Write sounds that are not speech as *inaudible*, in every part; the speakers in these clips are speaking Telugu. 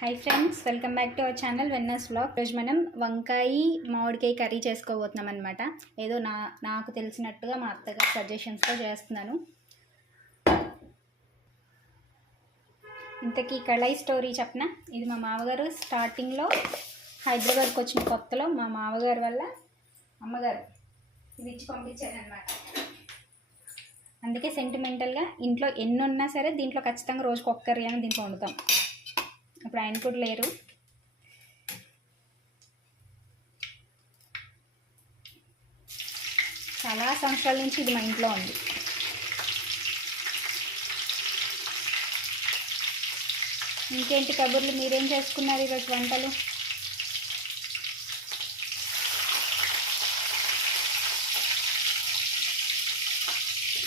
Hi friends welcome back to our channel Vennas blog రోజు మనం వంకాయ మామిడికాయ కర్రీ చేసుకోబోతున్నాం అనమాట ఏదో నా నాకు తెలిసినట్టుగా మా అత్తగారు సజెషన్స్తో చేస్తున్నాను. ఇంతకీ కళాయి స్టోరీ చెప్పిన? ఇది మా మామగారు స్టార్టింగ్లో హైదరాబాద్కి వచ్చిన కొత్తలో మా మామగారు వల్ల అమ్మగారు ఇది ఇచ్చి పంపించారనమాట అందుకే సెంటిమెంటల్గా ఇంట్లో ఎన్ని ఉన్నా సరే దీంట్లో ఖచ్చితంగా రోజుకి ఒక్కరి అని దీంట్లో వండుతాం. ఇప్పుడు ఆయన కూడా లేరు. చాలా సంవత్సరాల నుంచి ఇది మా ఇంట్లో ఉంది. ఇంకేంటి కబుర్లు? మీరేం చేసుకున్నారు ఈరోజు వంటలు?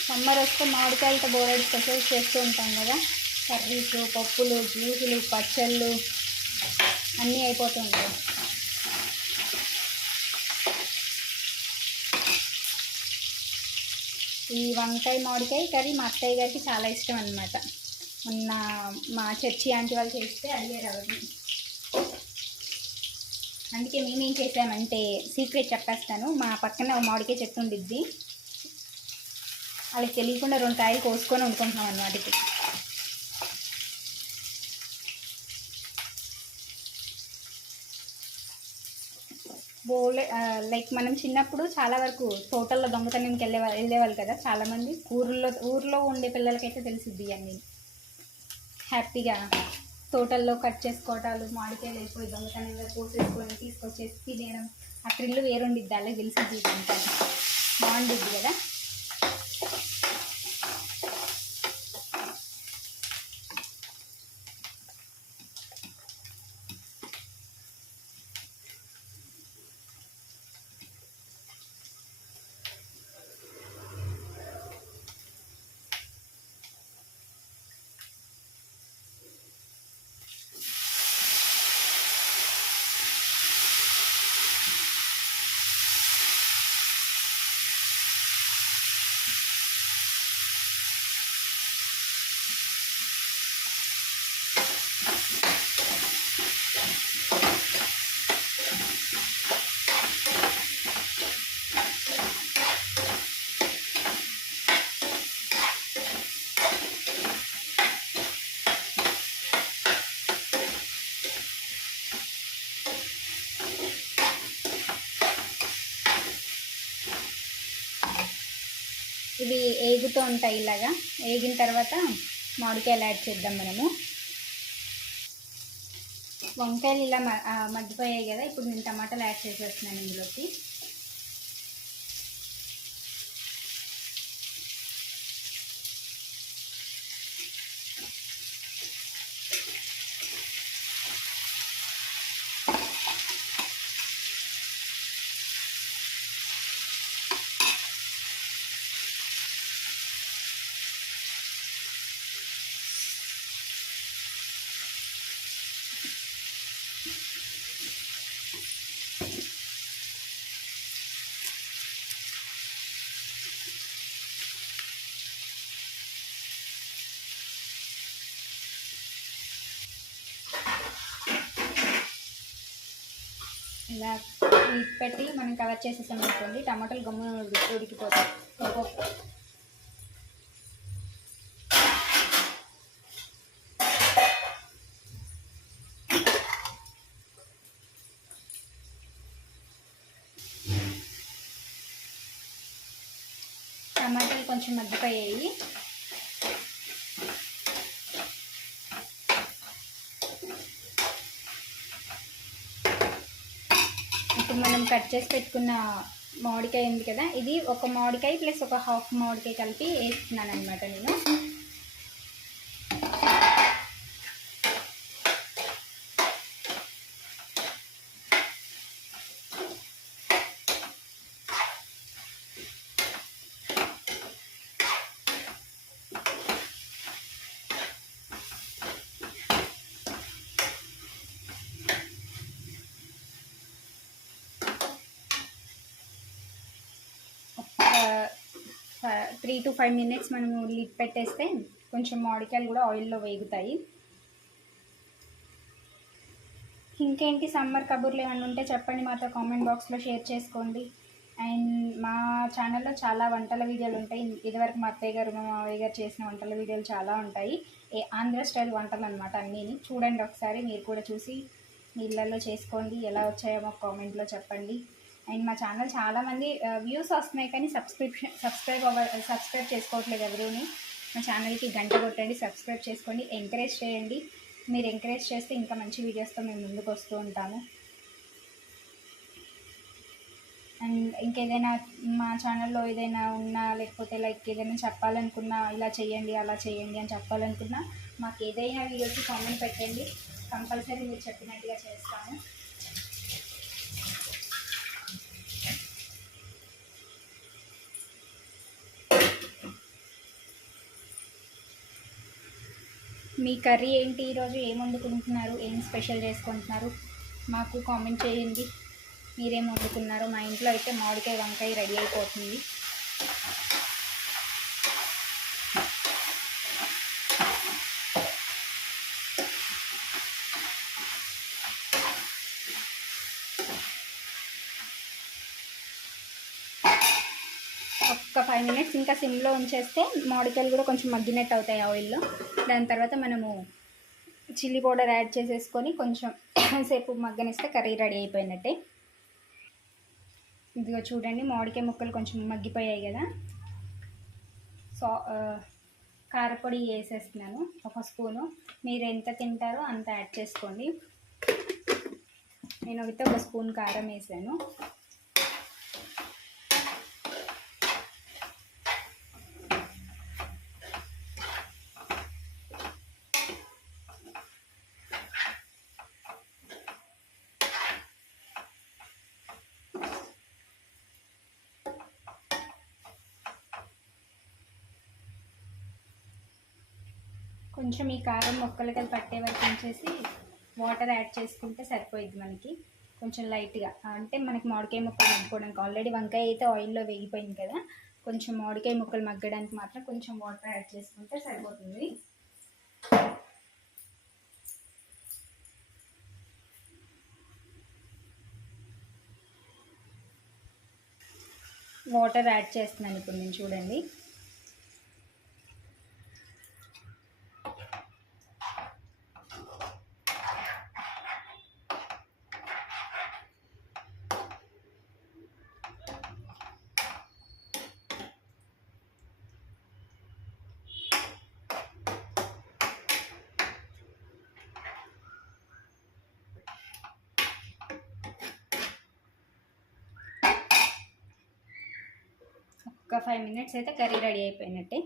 సమ్మర్ వస్తే మామిడికాయలతో బోరెడ్ స్పెషల్స్ చేస్తూ ఉంటాం కదా. కర్రీస్ పప్పులు జ్యూసులు పచ్చళ్ళు అన్నీ అయిపోతుంటాయి ఈ వంకాయ మామిడికాయ కర్రీ మా అత్తయ్య గారికి చాలా ఇష్టం అనమాట మొన్న మా చర్చి ఆంటీ వాళ్ళు చేస్తే అడిగారు అవన్నీ అందుకే మేమేం చేసామంటే సీక్రెట్ చెప్పేస్తాను. మా పక్కన మామిడికాయ చెట్టు ఉండిద్ది. వాళ్ళకి తెలియకుండా రెండు కాయలు కోసుకొని వండుకుంటున్నాం అన్నమాట బోలే లైక్ మనం చిన్నప్పుడు చాలా వరకు తోటల్లో దొంగతనంకి వెళ్ళే వెళ్ళేవాళ్ళు కదా చాలామంది. ఊర్లో ఊర్లో ఉండే పిల్లలకైతే తెలిసిద్ది అన్ని హ్యాపీగా తోటల్లో కట్ చేసుకోవటాలు మామిడికాయలు వెళ్ళిపోయి దొంగతనంగా కోసేసుకొని తీసుకొచ్చేసి తినేయడం ఆ థ్రిల్ వేరుండిద్ది అలాగే తెలిసిద్ది ఇదంతా. బాగుండిద్ది కదా? ఇవి ఏగుతూ ఉంటాయి ఇలాగా. ఏగిన తర్వాత మామిడికాయలు యాడ్ చేద్దాం మనము. వంకాయలు ఇలా మగ్గిపోయాయి కదా. ఇప్పుడు నేను టమాటాలు యాడ్ చేసేస్తున్నాను ఇందులోకి. ఇలా పెట్టి మనం కవర్ చేసేసాం అనుకోండి టమాటాలు గమ్మున ఉడికిపోతాయి. ఒక్కొక్క టమాటాలు కొంచెం మగ్గిపోయాయి. ఇప్పుడు మనం కట్ చేసి పెట్టుకున్న మామిడికాయ ఉంది కదా ఇది ఒక మామిడికాయ ప్లస్ ఒక హాఫ్ మామిడికాయ కలిపి వేస్తున్నాను అనమాట నేను. త్రీ టు ఫైవ్ మినిట్స్ మనము లిడ్ పెట్టేస్తే కొంచెం మామిడికాయలు కూడా ఆయిల్లో వేగుతాయి. ఇంకేంటి సమ్మర్ కబుర్లు ఏమైనా ఉంటే చెప్పండి మాతో కామెంట్ బాక్స్లో షేర్ చేసుకోండి. అండ్ మా ఛానల్లో చాలా వంటల వీడియోలు ఉంటాయి. ఇదివరకు మా అత్తయ్య గారు మా మావయ్య గారు చేసిన వంటల వీడియోలు చాలా ఉంటాయి. ఏ ఆంధ్ర స్టైల్ వంటలు అనమాట అన్నీని. చూడండి ఒకసారి మీరు కూడా చూసి మీ ఇళ్ళల్లో చేసుకోండి. ఎలా వచ్చాయో మాకు కామెంట్లో చెప్పండి. అండ్ మా ఛానల్ చాలామంది వ్యూస్ వస్తున్నాయి కానీ సబ్స్క్రిప్షన్ సబ్స్క్రైబ్ అవ్వ సబ్స్క్రైబ్ చేసుకోవట్లేదు ఎవరూని. మా ఛానల్కి గంట కొట్టండి సబ్స్క్రైబ్ చేసుకోండి ఎంకరేజ్ చేయండి. మీరు ఎంకరేజ్ చేస్తే ఇంకా మంచి వీడియోస్తో మేము ముందుకు వస్తూ ఉంటాము. అండ్ ఇంకేదైనా మా ఛానల్లో ఏదైనా ఉన్నా లేకపోతే లైక్ ఏదైనా చెప్పాలనుకున్నా ఇలా చేయండి అలా చేయండి అని చెప్పాలనుకున్నా మాకు ఏదైనా వీడియోకి కామెంట్ పెట్టండి. కంపల్సరీ మీరు చెప్పినట్టుగా చేస్తాము. మీ కర్రీ ఏంటి? ఈరోజు ఏం వండుకుంటున్నారు? ఏం స్పెషల్ చేసుకుంటున్నారు? మాకు కామెంట్ చేయండి. మీరేం వండుకున్నారో? మా ఇంట్లో అయితే మామిడికాయ వంకాయ రెడీ అయిపోతుంది. ఫైవ్ మినిట్స్ ఇంకా సిమ్లో ఉంచేస్తే మామిడికాయలు కూడా కొంచెం మగ్గినట్టు అవుతాయి ఆయిల్లో దాని తర్వాత మనము చిల్లీ పౌడర్ యాడ్ చేసేసుకొని కొంచెం *coughs* సేపు మగ్గనిస్తే కర్రీ రెడీ అయిపోయినట్టే. ఇదిగో చూడండి మామిడికాయ ముక్కలు కొంచెం మగ్గిపోయాయి కదా. సో కారపొడి వేసేస్తున్నాను ఒక స్పూను. మీరు ఎంత తింటారో అంత యాడ్ చేసుకోండి. నేను అయితే ఒక స్పూన్ కారం వేసాను. కొంచెం ఈ కారం మొక్కలకి పట్టే వరకు ఉంచేసి వాటర్ యాడ్ చేసుకుంటే సరిపోయిద్ది మనకి. కొంచెం లైట్గా. అంటే మనకి మామిడికాయ ముక్కలు మగ్గుకోవడానికి ఆల్రెడీ వంకాయ అయితే ఆయిల్లో వేగిపోయింది కదా. కొంచెం మామిడికాయ ముక్కలు మగ్గడానికి మాత్రం కొంచెం వాటర్ యాడ్ చేసుకుంటే సరిపోతుంది. వాటర్ యాడ్ చేస్తున్నాను ఇప్పుడు నేను చూడండి. ఒక ఫైవ్ మినిట్స్ అయితే కర్రీ రెడీ అయిపోయినట్టే.